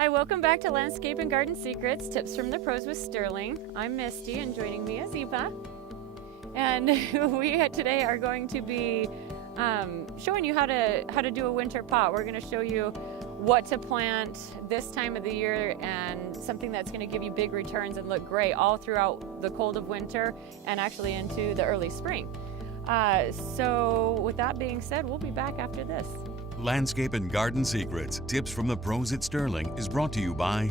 Hi, welcome back to Landscape and Garden Secrets, Tips from the Pros with Sterling. I'm Misty, and joining me is Eva. And we today are going to be showing you how to do a winter pot. We're going to show you what to plant this time of the year and something that's going to give you big returns and look great all throughout the cold of winter and actually into the early spring. So with that being said, we'll be back after this. Landscape and Garden Secrets, Tips from the Pros at Sterling is brought to you by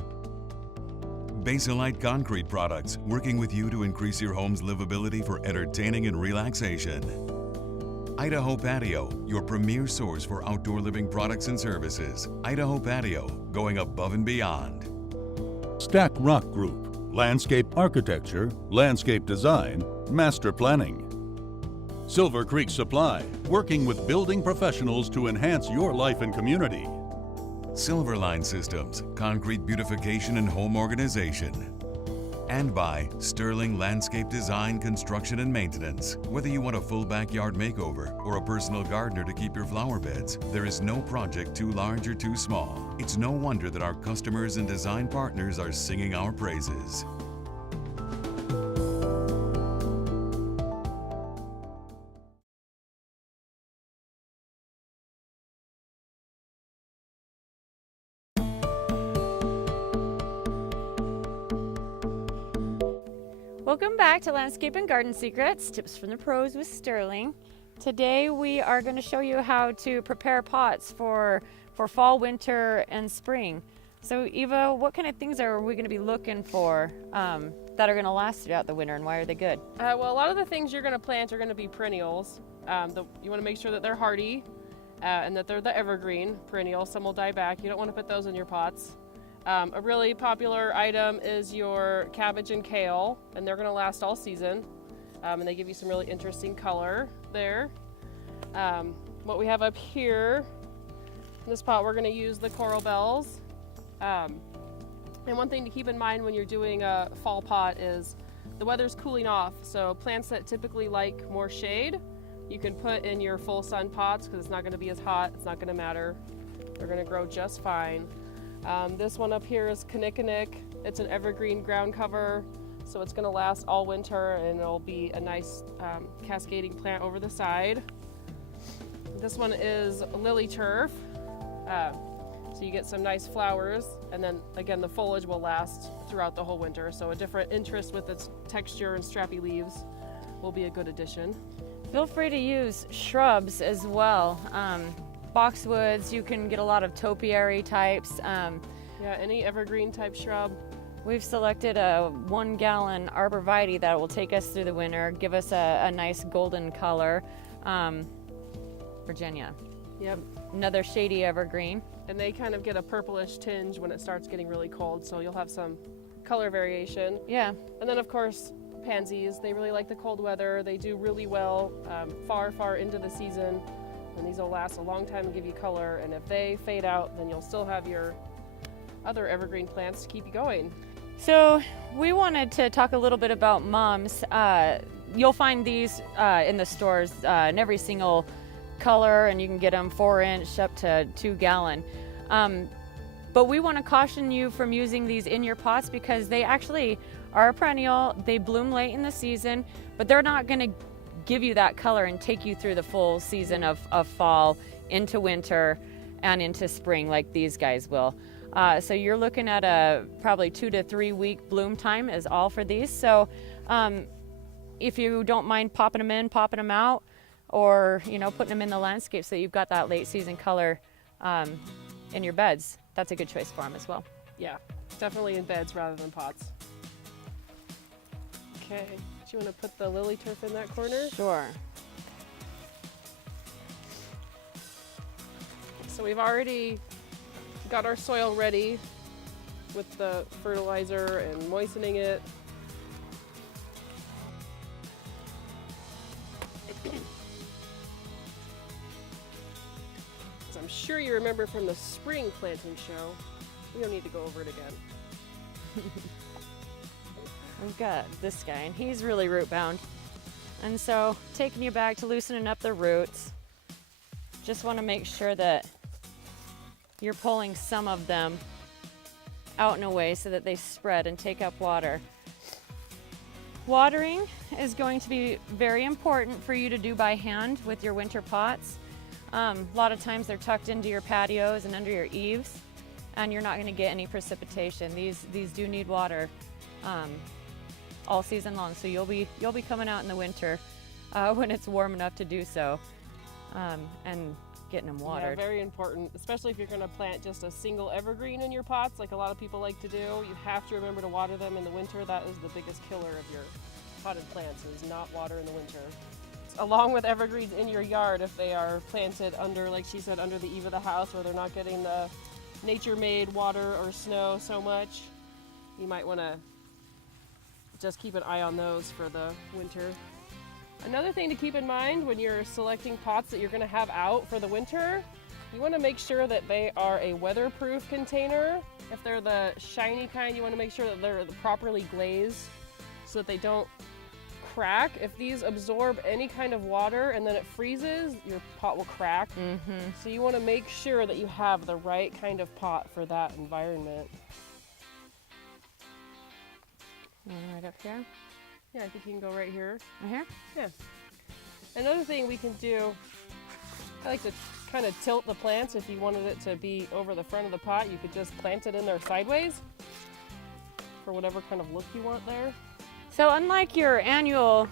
Basilite Concrete Products, working with you to increase your home's livability for entertaining and relaxation. Idaho Patio, your premier source for outdoor living products and services. Idaho Patio, going above and beyond. Stack Rock Group, landscape architecture, landscape design, master planning. Silver Creek Supply, working with building professionals to enhance your life and community. Silverline Systems, concrete beautification and home organization. And by Sterling Landscape Design, Construction and Maintenance. Whether you want a full backyard makeover or a personal gardener to keep your flower beds, there is no project too large or too small. It's no wonder that our customers and design partners are singing our praises. Welcome back to Landscape and Garden Secrets, Tips from the Pros with Sterling. Today we are going to show you how to prepare pots for fall, winter, and spring. So Eva, what kind of things are we going to be looking for that are going to last throughout the winter, and why are they good? Well, a lot of the things you're going to plant are going to be perennials. You want to make sure that they're hardy and that they're the evergreen perennials. Some will die back. You don't want to put those in your pots. A really popular item is your cabbage and kale, and they're going to last all season, and they give you some really interesting color there. What we have up here in this pot, we're going to use the coral bells. And one thing to keep in mind when you're doing a fall pot is the weather's cooling off, so plants that typically like more shade, you can put in your full sun pots because it's not going to be as hot, it's not going to matter. They're going to grow just fine. This one up here is Kinnikinick. It's an evergreen ground cover, so it's going to last all winter, and it'll be a nice cascading plant over the side. This one is Lily Turf, so you get some nice flowers, and then again the foliage will last throughout the whole winter, so a different interest with its texture and strappy leaves will be a good addition. Feel free to use shrubs as well. Boxwoods, you can get a lot of topiary types. Yeah, any evergreen type shrub. We've selected a 1 gallon arborvitae that will take us through the winter, give us a nice golden color. Virginia. Yep. Another shady evergreen. And they kind of get a purplish tinge when it starts getting really cold, so you'll have some color variation. Yeah. And then of course, pansies. They really like the cold weather. They do really well far into the season. And these will last a long time and give you color, and if they fade out, then you'll still have your other evergreen plants to keep you going. So we wanted to talk a little bit about mums. You'll find these in the stores in every single color, and you can get them 4-inch up to 2 gallon. But we want to caution you from using these in your pots because they actually are a perennial. They bloom late in the season, but they're not going to give you that color and take you through the full season of fall into winter and into spring like these guys will. So you're looking at a probably 2 to 3 week bloom time is all for these. So if you don't mind popping them in, popping them out, or putting them in the landscape so that you've got that late season color in your beds, that's a good choice for them as well. Yeah, definitely in beds rather than pots. Okay. Do you want to put the lily turf in that corner? Sure. So we've already got our soil ready with the fertilizer and moistening it. As I'm sure you remember from the spring planting show, we don't need to go over it again. We've got this guy, and he's really root bound. And so taking you back to loosening up the roots, just want to make sure that you're pulling some of them out and away so that they spread and take up water. Watering is going to be very important for you to do by hand with your winter pots. A lot of times they're tucked into your patios and under your eaves, and you're not going to get any precipitation. These do need water all season long, so you'll be coming out in the winter when it's warm enough to do so, and getting them watered. Yeah, very important, especially if you're going to plant just a single evergreen in your pots, like a lot of people like to do. You have to remember to water them in the winter. That is the biggest killer of your potted plants, is not water in the winter. Along with evergreens in your yard, if they are planted under, like she said, under the eave of the house, where they're not getting the nature-made water or snow so much, you might want to just keep an eye on those for the winter. Another thing to keep in mind when you're selecting pots that you're going to have out for the winter, you want to make sure that they are a weatherproof container. If they're the shiny kind, you want to make sure that they're properly glazed so that they don't crack. If these absorb any kind of water and then it freezes, your pot will crack. So you want to make sure that you have the right kind of pot for that environment. Right up here. Yeah, I think you can go right here. Right here? Yeah. Another thing we can do, I like to kind of tilt the plants. If you wanted it to be over the front of the pot, you could just plant it in there sideways for whatever kind of look you want there. So unlike your annual,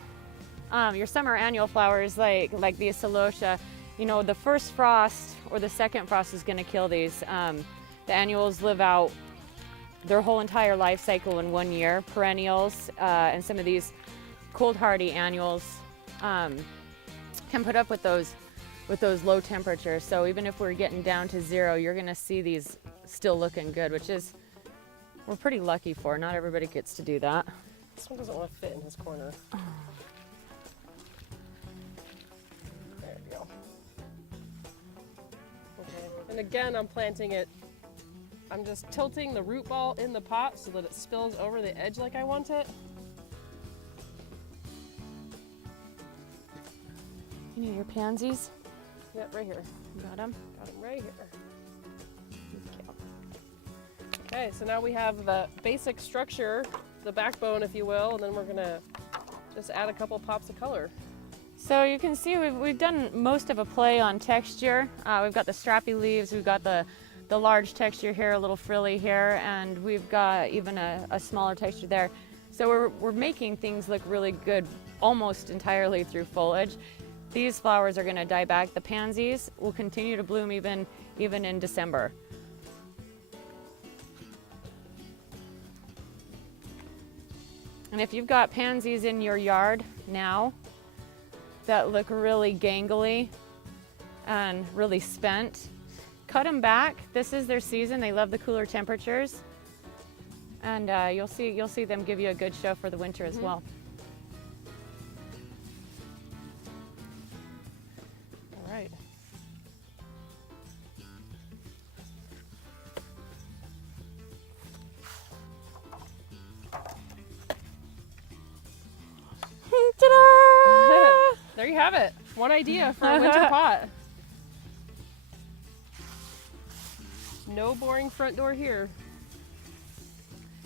your summer annual flowers like the celosia, you know, the first frost or the second frost is going to kill these. The annuals live out their whole entire life cycle in 1 year. Perennials and some of these cold hardy annuals can put up with those low temperatures. So even if we're getting down to 0, you're going to see these still looking good, which is we're pretty lucky for. Not everybody gets to do that. This one doesn't want to fit in his corner. There we go. Okay. And again, I'm planting it. I'm just tilting the root ball in the pot so that it spills over the edge like I want it. You need your pansies? Yep, right here. Got them? Got them right here. Okay, so now we have the basic structure, the backbone, if you will, and then we're gonna just add a couple pops of color. So you can see we've done most of a play on texture. We've got the strappy leaves, we've got the large texture here, a little frilly here, and we've got even a smaller texture there. So we're making things look really good almost entirely through foliage. These flowers are going to die back. The pansies will continue to bloom even in December. And if you've got pansies in your yard now that look really gangly and really spent, cut them back. This is their season. They love the cooler temperatures, and you'll see them give you a good show for the winter as well. All right. Ta-da! There you have it. One idea for a winter pot. No boring front door here.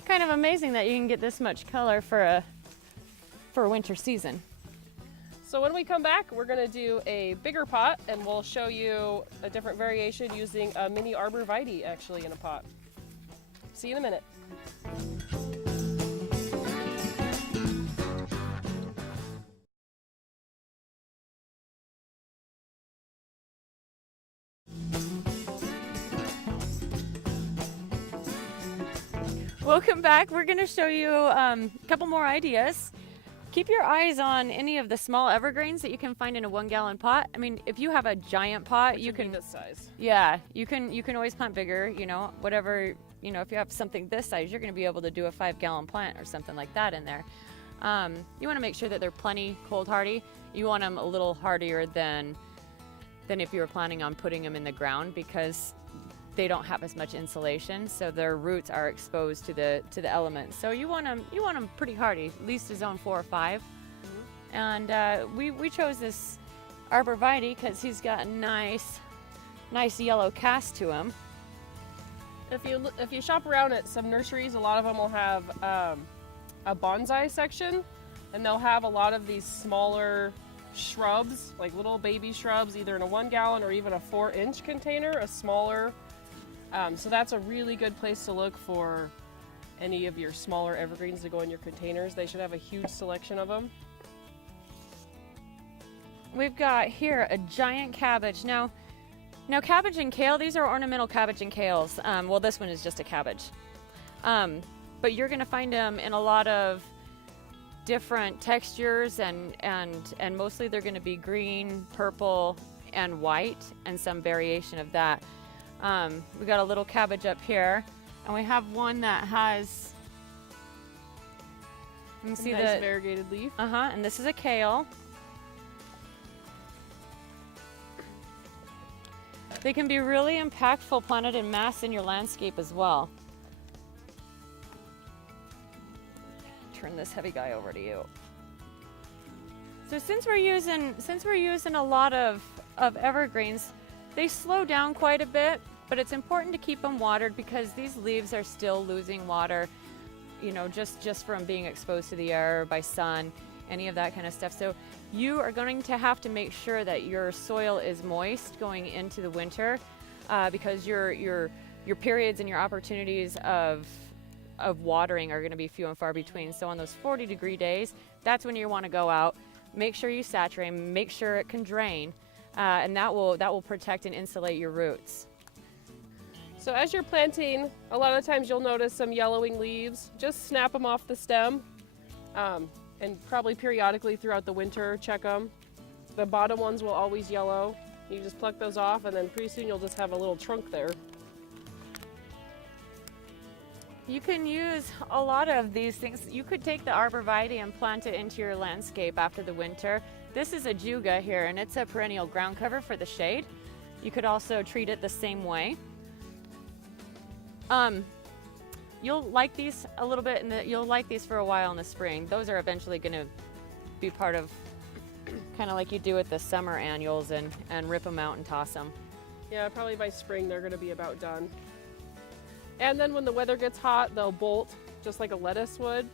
Kind of amazing that you can get this much color for a winter season. So when we come back, we're going to do a bigger pot, and we'll show you a different variation using a mini arborvitae actually in a pot. See you in a minute. Welcome back. We're going to show you a couple more ideas. Keep your eyes on any of the small evergreens that you can find in a 1 gallon pot. I mean, if you have a giant pot, you can this size. Yeah, you can always plant bigger, you know, whatever, you know, if you have something this size, you're going to be able to do a 5 gallon plant or something like that in there. You want to make sure that they're plenty cold hardy. You want them a little hardier than if you were planning on putting them in the ground, because they don't have as much insulation, so their roots are exposed to the elements. So you want them pretty hardy, at least a zone 4 or 5. And we chose this arborvitae because he's got a nice yellow cast to him. If you shop around at some nurseries, a lot of them will have a bonsai section, and they'll have a lot of these smaller shrubs, like little baby shrubs, either in a 1 gallon or even a 4-inch container, a smaller. So that's a really good place to look for any of your smaller evergreens to go in your containers. They should have a huge selection of them. We've got here a giant cabbage. Now cabbage and kale, these are ornamental cabbage and kales. Well, this one is just a cabbage. But you're gonna find them in a lot of different textures and mostly they're gonna be green, purple, and white, and some variation of that. We got a little cabbage up here, and we have one that has, you can see nice the variegated leaf. and this is a kale. They can be really impactful planted in mass in your landscape as well. Turn this heavy guy over to you. So since we're using a lot of evergreens, they slow down quite a bit, but it's important to keep them watered because these leaves are still losing water, you know, just from being exposed to the air, by sun, any of that kind of stuff. So you are going to have to make sure that your soil is moist going into the winter, because your periods and your opportunities of watering are going to be few and far between. So on those 40-degree days, that's when you want to go out. Make sure you saturate, make sure it can drain, and that will protect and insulate your roots. So as you're planting, a lot of times you'll notice some yellowing leaves. Just snap them off the stem, and probably periodically throughout the winter check them. The bottom ones will always yellow. You just pluck those off, and then pretty soon you'll just have a little trunk there. You can use a lot of these things. You could take the arborvitae and plant it into your landscape after the winter. This is a juga here, and it's a perennial ground cover for the shade. You could also treat it the same way. You'll like these a little bit, and you'll like these for a while in the spring. Those are eventually going to be part of, kind of like you do with the summer annuals, and rip them out and toss them. Yeah, probably by spring they're going to be about done. And then when the weather gets hot, they'll bolt just like a lettuce would.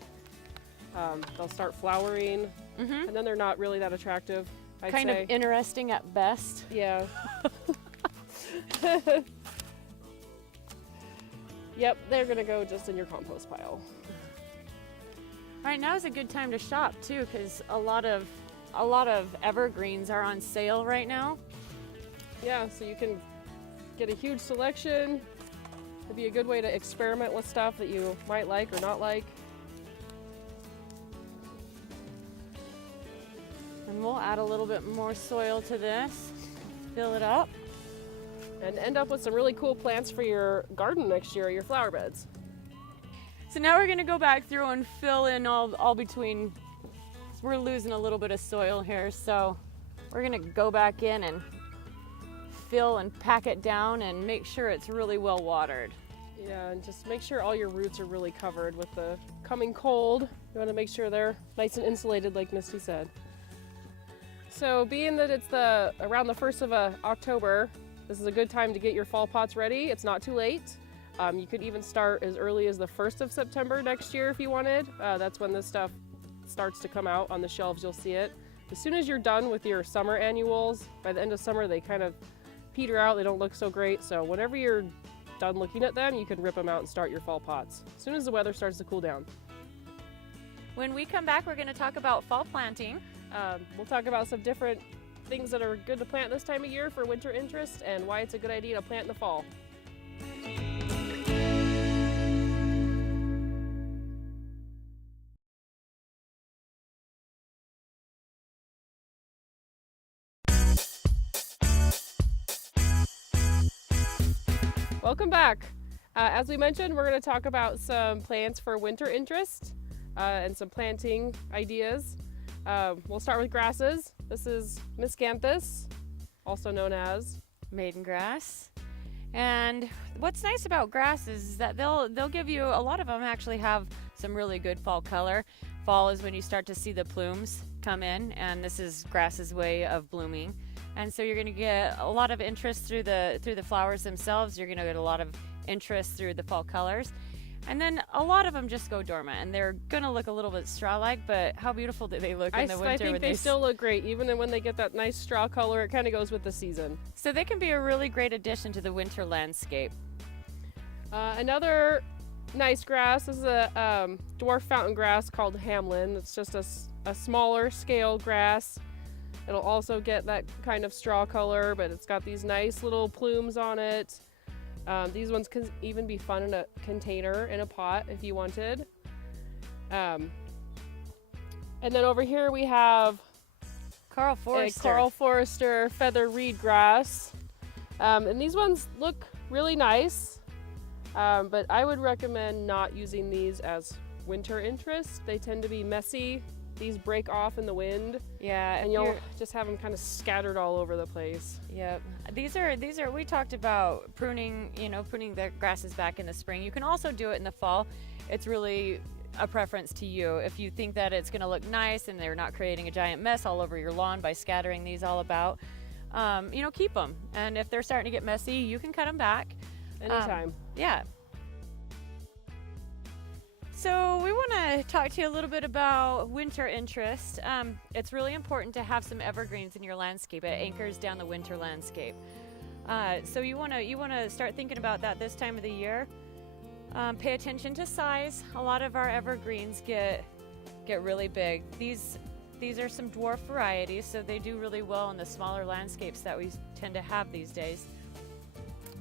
They'll start flowering, and then they're not really that attractive, I'd Kind say. of interesting at best. Yeah. Yep, they're gonna go just in your compost pile. All right, now is a good time to shop too, because a lot of evergreens are on sale right now. Yeah, so you can get a huge selection. It'd be a good way to experiment with stuff that you might like or not like. And we'll add a little bit more soil to this, fill it up. And end up with some really cool plants for your garden next year, your flower beds. So now we're gonna go back through and fill in all between. We're losing a little bit of soil here, so we're gonna go back in and fill and pack it down and make sure it's really well watered. Yeah, and just make sure all your roots are really covered with the coming cold. You want to make sure they're nice and insulated, like Misty said. So being that it's around the 1st of October, this is a good time to get your fall pots ready. It's not too late. You could even start as early as the 1st of September next year if you wanted. That's when this stuff starts to come out on the shelves. You'll see it. As soon as you're done with your summer annuals, by the end of summer they kind of peter out. They don't look so great. So whenever you're done looking at them, you can rip them out and start your fall pots as soon as the weather starts to cool down. When we come back, we're gonna talk about fall planting. We'll talk about some different things that are good to plant this time of year for winter interest and why it's a good idea to plant in the fall. Welcome back. As we mentioned, we're going to talk about some plants for winter interest and some planting ideas. We'll start with grasses. This is Miscanthus, also known as Maiden grass. And what's nice about grasses is that they'll give you, a lot of them actually have some really good fall color. Fall is when you start to see the plumes come in, and this is grass's way of blooming. And so you're going to get a lot of interest through the flowers themselves. You're going to get a lot of interest through the fall colors. And then a lot of them just go dormant, and they're gonna look a little bit straw-like, but how beautiful do they look in the winter? I think when they still look great, even when they get that nice straw color. It kind of goes with the season. So they can be a really great addition to the winter landscape. Another nice grass. This is a dwarf fountain grass called Hamlin. It's just a smaller scale grass. It'll also get that kind of straw color, but it's got these nice little plumes on it. These ones can even be fun in a container, in a pot, if you wanted. And then over here we have Carl Forster. a Carl Forster feather reed grass. And these ones look really nice, but I would recommend not using these as winter interest. They tend to be messy. These break off in the wind. Yeah, And you'll just have them kind of scattered all over the place. Yep. These are we talked about pruning, pruning the grasses back in the spring. You can also do it in the fall. It's really a preference to you. If you think that it's going to look nice and they're not creating a giant mess all over your lawn by scattering these all about, keep them. And if they're starting to get messy, you can cut them back. Anytime. Yeah. So we want to talk to you a little bit about winter interest. It's really important to have some evergreens in your landscape. It anchors down the winter landscape. So you want to start thinking about that this time of the year. Pay attention to size. A lot of our evergreens get really big. These are some dwarf varieties, so they do really well in the smaller landscapes that we tend to have these days.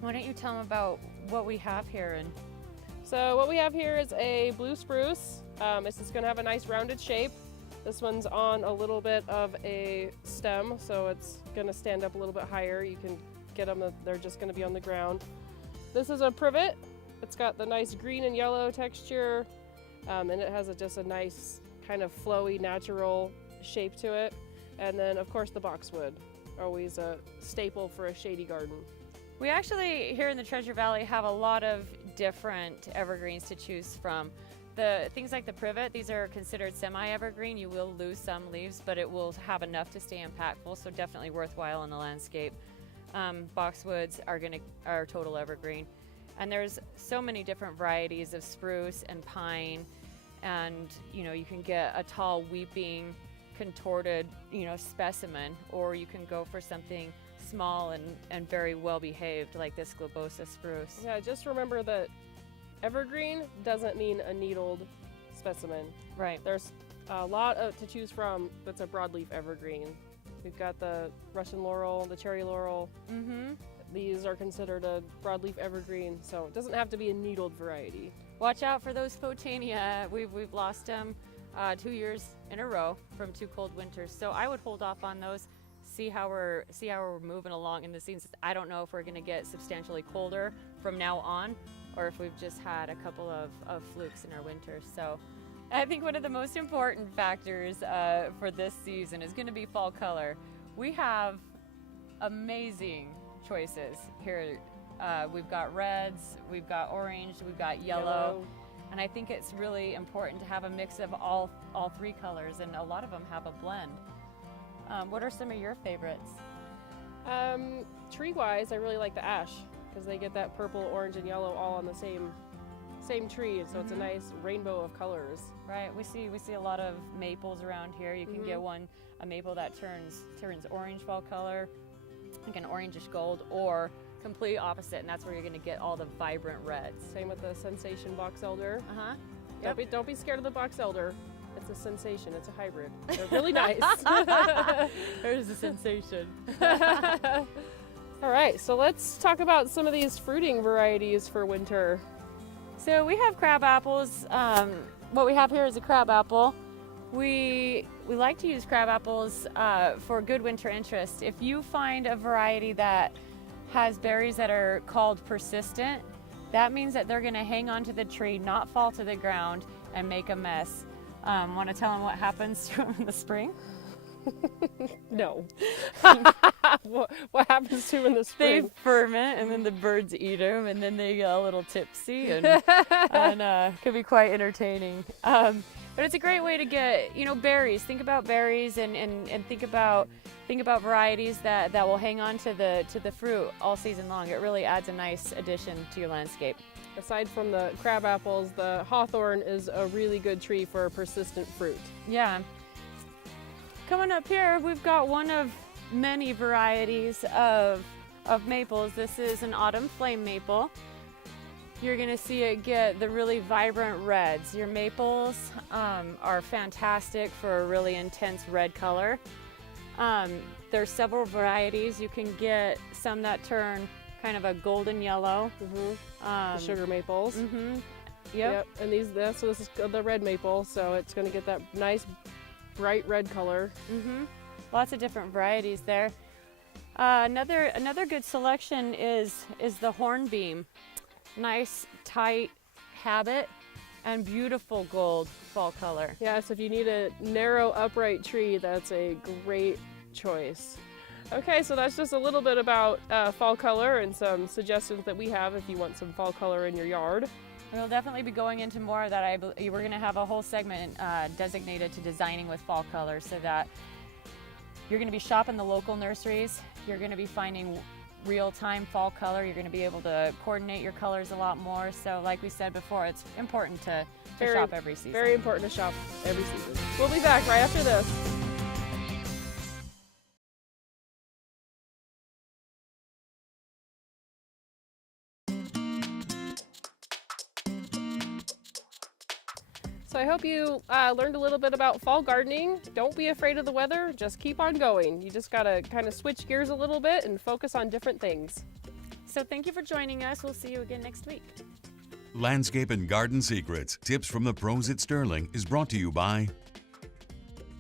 Why don't you tell them about what we have here? So what we have here is a blue spruce. It's just going to have a nice rounded shape. This one's on a little bit of a stem, so it's going to stand up a little bit higher. You can get them, they're just going to be on the ground. This is a privet. It's got the nice green and yellow texture, and it has just a nice kind of flowy, natural shape to it. And then, of course, the boxwood, always a staple for a shady garden. We actually, here in the Treasure Valley, have a lot of different evergreens to choose from. The things like the privet, these are considered semi-evergreen. You will lose some leaves, but it will have enough to stay impactful, so definitely worthwhile in the landscape. Boxwoods are total evergreen. And there's so many different varieties of spruce and pine, and you can get a tall weeping contorted specimen, or you can go for something small and very well behaved like this Globiosa spruce. Yeah, just remember that evergreen doesn't mean a needled specimen. Right. There's a lot to choose from that's a broadleaf evergreen. We've got the Russian laurel, the cherry laurel. Mm-hmm. These are considered a broadleaf evergreen, so it doesn't have to be a needled variety. Watch out for those Photania. We've lost them 2 years in a row from 2 cold winters. So I would hold off on those. See how we're moving along in the season. I don't know if we're going to get substantially colder from now on, or if we've just had a couple of flukes in our winter. So I think one of the most important factors for this season is going to be fall color. We have amazing choices here. We've got reds, we've got orange, we've got yellow. And I think it's really important to have a mix of all 3 colors, and a lot of them have a blend. What are some of your favorites? Tree-wise, I really like the ash because they get that purple, orange, and yellow all on the same tree, so it's a nice rainbow of colors. Right. We see a lot of maples around here. You can get a maple that turns orange fall color, like an orangish gold, or complete opposite, and that's where you're going to get all the vibrant reds. Same with the Sensation box elder. Yep. Don't be scared of the box elder. It's a sensation. It's a hybrid. They're really nice. There's a sensation. All right, so let's talk about some of these fruiting varieties for winter. So we have crab apples. What we have here is a crab apple. We like to use crab apples for good winter interest. If you find a variety that has berries that are called persistent, that means that they're going to hang onto the tree, not fall to the ground, and make a mess. Want to tell them what happens to them in the spring? No. What happens to them in the spring? They ferment, and then the birds eat them, and then they get a little tipsy, and can be quite entertaining. But it's a great way to get, berries. Think about berries and think about varieties that will hang on to the fruit all season long. It really adds a nice addition to your landscape. Aside from the crab apples, the hawthorn is a really good tree for persistent fruit. Yeah. Coming up here, we've got one of many varieties of maples. This is an autumn flame maple. You're gonna see it get the really vibrant reds. Your maples are fantastic for a really intense red color. There's several varieties. You can get some that turn kind of a golden yellow. The sugar maples. Yep. And so this is the red maple, so it's going to get that nice bright red color. Lots of different varieties there. Another good selection is the hornbeam. Nice tight habit and beautiful gold fall color. Yeah, so if you need a narrow upright tree, that's a great choice. Okay, so that's just a little bit about fall color and some suggestions that we have if you want some fall color in your yard. We'll definitely be going into more of that. We're going to have a whole segment designated to designing with fall colors, so that you're going to be shopping the local nurseries. You're going to be finding real-time fall color. You're going to be able to coordinate your colors a lot more. So like we said before, it's important to shop every season. Very important to shop every season. We'll be back right after this. So I hope you learned a little bit about fall gardening. Don't be afraid of the weather, just keep on going. You just gotta kind of switch gears a little bit and focus on different things. So thank you for joining us. We'll see you again next week. Landscape and Garden Secrets, tips from the pros at Sterling is brought to you by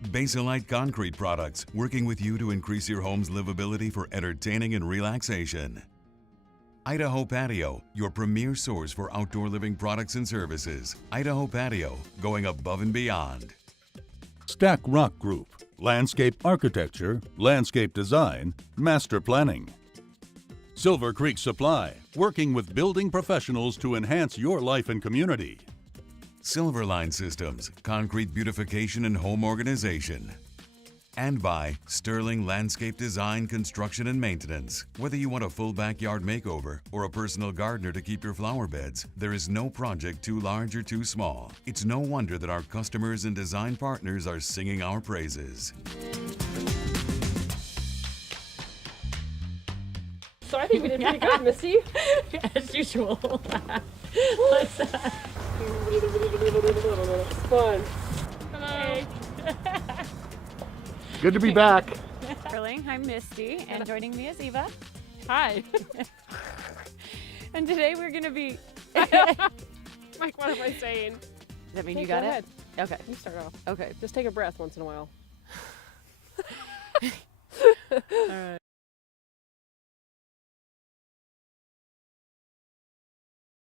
Basilite Concrete Products, working with you to increase your home's livability for entertaining and relaxation. Idaho Patio, your premier source for outdoor living products and services. Idaho Patio, going above and beyond. Stack Rock Group, landscape architecture, landscape design, master planning. Silver Creek Supply, working with building professionals to enhance your life and community. Silverline Systems, concrete beautification and home organization. And by Sterling Landscape Design, Construction and Maintenance. Whether you want a full backyard makeover or a personal gardener to keep your flower beds, there is no project too large or too small. It's no wonder that our customers and design partners are singing our praises. So I think we did pretty good, Missy. As usual. It's fun. Hello. Good to be back. Sterling, I'm Misty, and joining me is Eva. Hi. And today we're going to be... Mike, what am I saying? Does that mean Hey, you got go it? ahead. Okay. You start off. Okay. Just take a breath once in a while. All right.